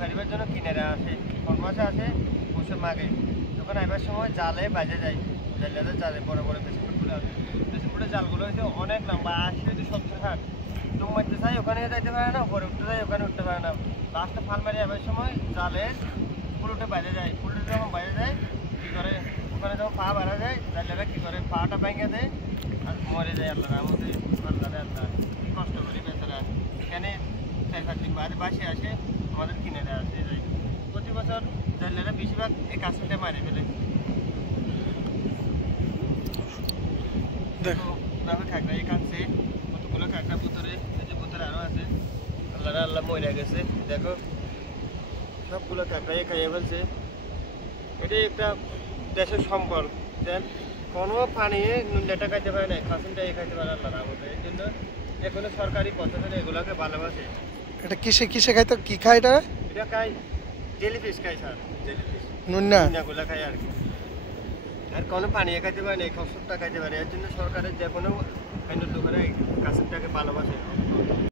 পারিবার জন্য কিনারে আসে, কোন মাসে আসে পৌষে মাঘে। তখন আইবার সময় জালে বাজে যায়, জালে জালে বড় বড় বেসিনপুটগুলো আছে। বেসিনপুটের জালগুলো হচ্ছে অনেক লম্বা, 80 হইতে 70 হাত। ডুব মারতে চাই ওখানে যাইতে পারে না, উপরে উঠতে চাই ওখানে উঠতে পারে না। লাস্টে ফাল মারি আইবার সময় জালের ফুলুটে বাজে যায়, ফুলুটে যখন বাজে যায় কী করে, ওখানে যখন পা বাড়া যায় জালেরা কী করে পাটা ভেঙে দেয় আর মরে যায়। আল্লাহ আমাদের আল্লাহ আল্লাহ কী কষ্ট করি বেচারা। এখানে 4-5 দিন বাদে বাসে আসে আমাদের কিনারে আসে যায়। প্রতি বছর জালেরা বেশিরভাগ এই কাঁচমিটা মারি ফেলে। দেখো কাঁকড়া এই কাঁদছে, কতগুলো কাঁকড়া ভিতরে, এই যে ভিতরে আরও আছে। আল্লাহ আল্লাহ মরে গেছে, দেখো সবগুলো কাঁকড়াই খাইয়ে ফেলছে। এটাই একটা দেশের সম্পদ, দেন কোনো পানি নুনটা খাইতে পারে না, খাসিনটা খাইতে পারে আল্লাহ আমাদের। এই জন্য যে কোনো সরকারি পদ্ধতি এগুলোকে ভালোবাসে। এটা কিসে কিসে খাইতো, কি খায় এটা? এটা খাই জেলিফিশ খাই স্যার, জেলিফিশ নুন্না নুন্নাগুলো খাই আর কি। আর কোনো পানি খাইতে পারে না, খসরটা খাইতে পারে। এর জন্য সরকারের যে কোনো আইনের দোকানে কাসিনটাকে ভালোবাসে।